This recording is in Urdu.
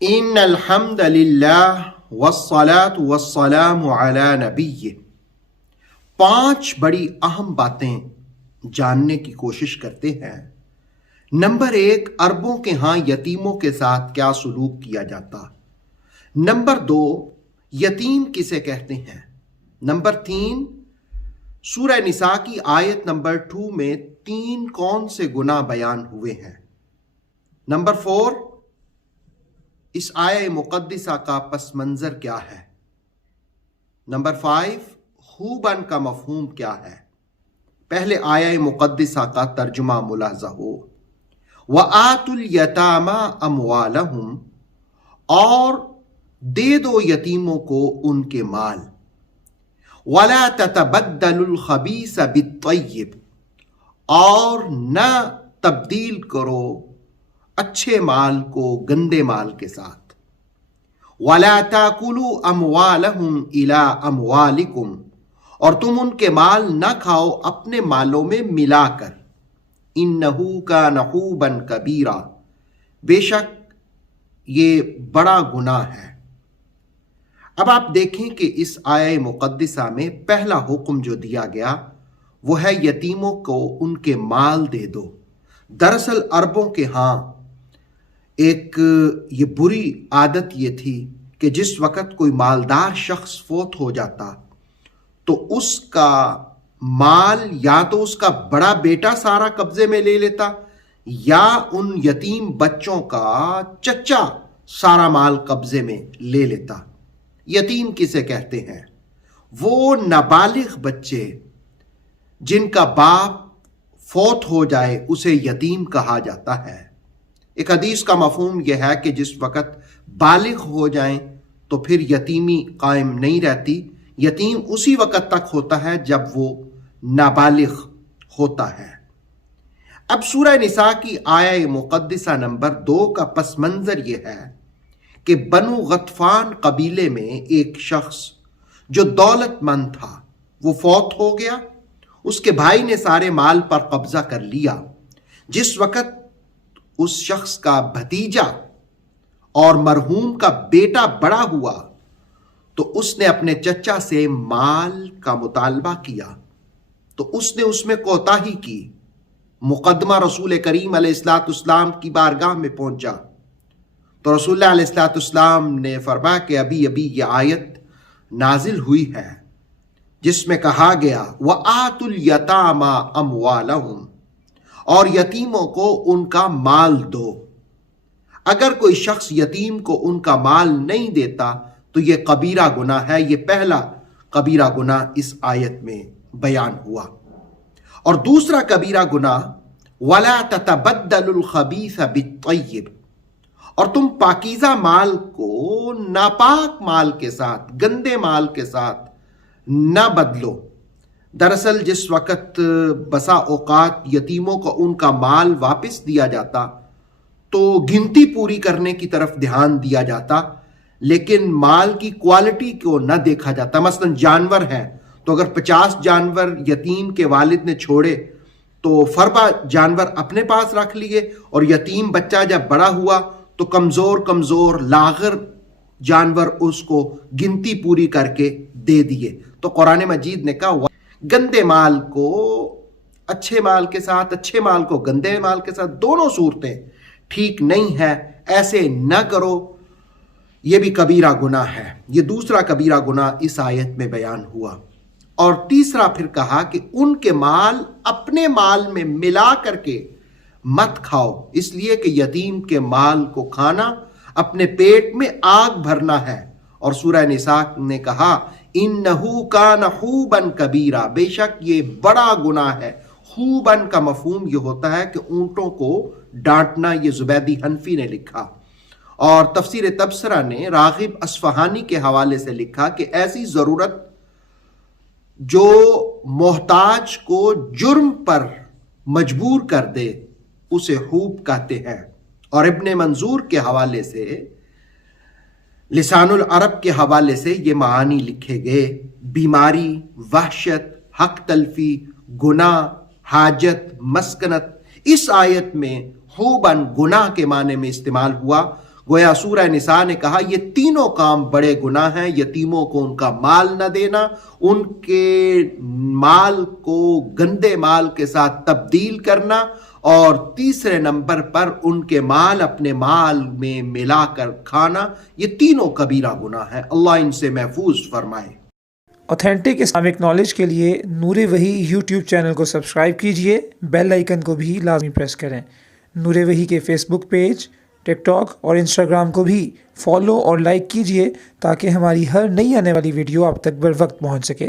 ان الحمد للہ والصلاة والسلام علی نبیہ۔ 5 بڑی اہم باتیں جاننے کی کوشش کرتے ہیں۔ نمبر 1، عربوں کے ہاں یتیموں کے ساتھ کیا سلوک کیا جاتا۔ نمبر 2، یتیم کسے کہتے ہیں۔ نمبر 3، سورہ نساء کی آیت نمبر 2 میں 3 کون سے گناہ بیان ہوئے ہیں۔ نمبر 4، اس آیہ مقدسہ کا پس منظر کیا ہے۔ نمبر 5، خوباً کا مفہوم کیا ہے۔ پہلے آیہ مقدسہ کا ترجمہ ملاحظہ ہو۔ وَآتُوا الْيَتَامَىٰ أَمْوَالَهُمْ، اور دے دو یتیموں کو ان کے مال۔ وَلَا تَتَبَدَّلُوا الْخَبِيثَ بِالطَّيِّبِ، اور نہ تبدیل کرو اچھے مال کو گندے مال کے ساتھ۔ وَلَا تَأْكُلُوا أَمْوَالَهُمْ إِلَىٰ أَمْوَالِكُمْ، اور تم ان کے مال نہ کھاؤ اپنے مالوں میں ملا کر۔ إِنَّهُ كَانَ حُوبًا كَبِيرًا، بے شک یہ بڑا گناہ ہے۔ اب آپ دیکھیں کہ اس آیہ مقدسہ میں پہلا حکم جو دیا گیا وہ ہے یتیموں کو ان کے مال دے دو۔ دراصل عربوں کے ہاں ایک یہ بری عادت یہ تھی کہ جس وقت کوئی مالدار شخص فوت ہو جاتا تو اس کا مال یا تو اس کا بڑا بیٹا سارا قبضے میں لے لیتا، یا ان یتیم بچوں کا چچا سارا مال قبضے میں لے لیتا۔ یتیم کسے کہتے ہیں؟ وہ نابالغ بچے جن کا باپ فوت ہو جائے اسے یتیم کہا جاتا ہے۔ ایک حدیث کا مفہوم یہ ہے کہ جس وقت بالغ ہو جائیں تو پھر یتیمی قائم نہیں رہتی۔ یتیم اسی وقت تک ہوتا ہے جب وہ نابالغ ہوتا ہے۔ اب سورہ نساء کی آیہ مقدسہ نمبر 2 کا پس منظر یہ ہے کہ بنو غطفان قبیلے میں ایک شخص جو دولت مند تھا وہ فوت ہو گیا۔ اس کے بھائی نے سارے مال پر قبضہ کر لیا۔ جس وقت اس شخص کا بھتیجا اور مرحوم کا بیٹا بڑا ہوا تو اس نے اپنے چچا سے مال کا مطالبہ کیا، تو اس نے اس میں کوتاہی کی۔ مقدمہ رسول کریم علیہ الصلوۃ والسلام کی بارگاہ میں پہنچا تو رسول اللہ علیہ الصلوۃ والسلام نے فرمایا کہ ابھی یہ آیت نازل ہوئی ہے جس میں کہا گیا وَآتُوا الْيَتَامَىٰ أَمْوَالَهُمْ، اور یتیموں کو ان کا مال دو۔ اگر کوئی شخص یتیم کو ان کا مال نہیں دیتا تو یہ کبیرہ گناہ ہے۔ یہ پہلا کبیرہ گناہ اس آیت میں بیان ہوا۔ اور دوسرا کبیرہ گناہ وَلَا تَتَبَدَّلُوا الْخَبِيثَ بِالطَّيِّبِ، اور تم پاکیزہ مال کو ناپاک مال کے ساتھ، گندے مال کے ساتھ نہ بدلو۔ دراصل جس وقت بسا اوقات یتیموں کو ان کا مال واپس دیا جاتا تو گنتی پوری کرنے کی طرف دھیان دیا جاتا، لیکن مال کی کوالٹی کو نہ دیکھا جاتا۔ مثلا جانور ہیں تو اگر 50 جانور یتیم کے والد نے چھوڑے تو فربا جانور اپنے پاس رکھ لیے، اور یتیم بچہ جب بڑا ہوا تو کمزور لاغر جانور اس کو گنتی پوری کر کے دے دیے۔ تو قرآن مجید نے کہا گندے مال کو اچھے مال کے ساتھ، اچھے مال کو گندے مال کے ساتھ، دونوں صورتیں ٹھیک نہیں ہے، ایسے نہ کرو۔ یہ بھی کبیرہ گناہ ہے۔ یہ دوسرا کبیرہ گناہ اس آیت میں بیان ہوا۔ اور تیسرا پھر کہا کہ ان کے مال اپنے مال میں ملا کر کے مت کھاؤ، اس لیے کہ یتیم کے مال کو کھانا اپنے پیٹ میں آگ بھرنا ہے۔ اور سورہ نساء نے کہا اِنَّهُ كَانَ حُوبًا كَبِيرًا، بے شک یہ بڑا گناہ ہے۔ خوباً کا مفہوم یہ ہوتا ہے کہ اونٹوں کو ڈانٹنا۔ یہ زبیدی حنفی نے لکھا، اور تفسیر تبصرہ نے راغب اصفہانی کے حوالے سے لکھا کہ ایسی ضرورت جو محتاج کو جرم پر مجبور کر دے اسے خوب کہتے ہیں۔ اور ابن منظور کے حوالے سے، لسان العرب کے حوالے سے یہ معانی لکھے گئے: بیماری، وحشت، حق تلفی، گناہ، حاجت، مسکنت۔ اس آیت میں خوباً گناہ کے معنی میں استعمال ہوا۔ گویا سورہ نساء نے کہا یہ تینوں کام بڑے گناہ ہیں: یتیموں کو ان کا مال نہ دینا، ان کے مال کو گندے مال کے ساتھ تبدیل کرنا، اور تیسرے نمبر پر ان کے مال اپنے مال میں ملا کر کھانا۔ یہ تینوں کبیرہ گناہ ہیں، اللہ ان سے محفوظ فرمائے۔ اوتھینٹک اسلامک نالج کے لیے نور وحی یوٹیوب چینل کو سبسکرائب کیجئے، بیل آئیکن کو بھی لازمی پریس کریں۔ نور وحی کے فیس بک پیج، ٹک ٹاک اور انسٹاگرام کو بھی فالو اور لائک کیجئے تاکہ ہماری ہر نئی آنے والی ویڈیو آپ تک بر وقت پہنچ سکے۔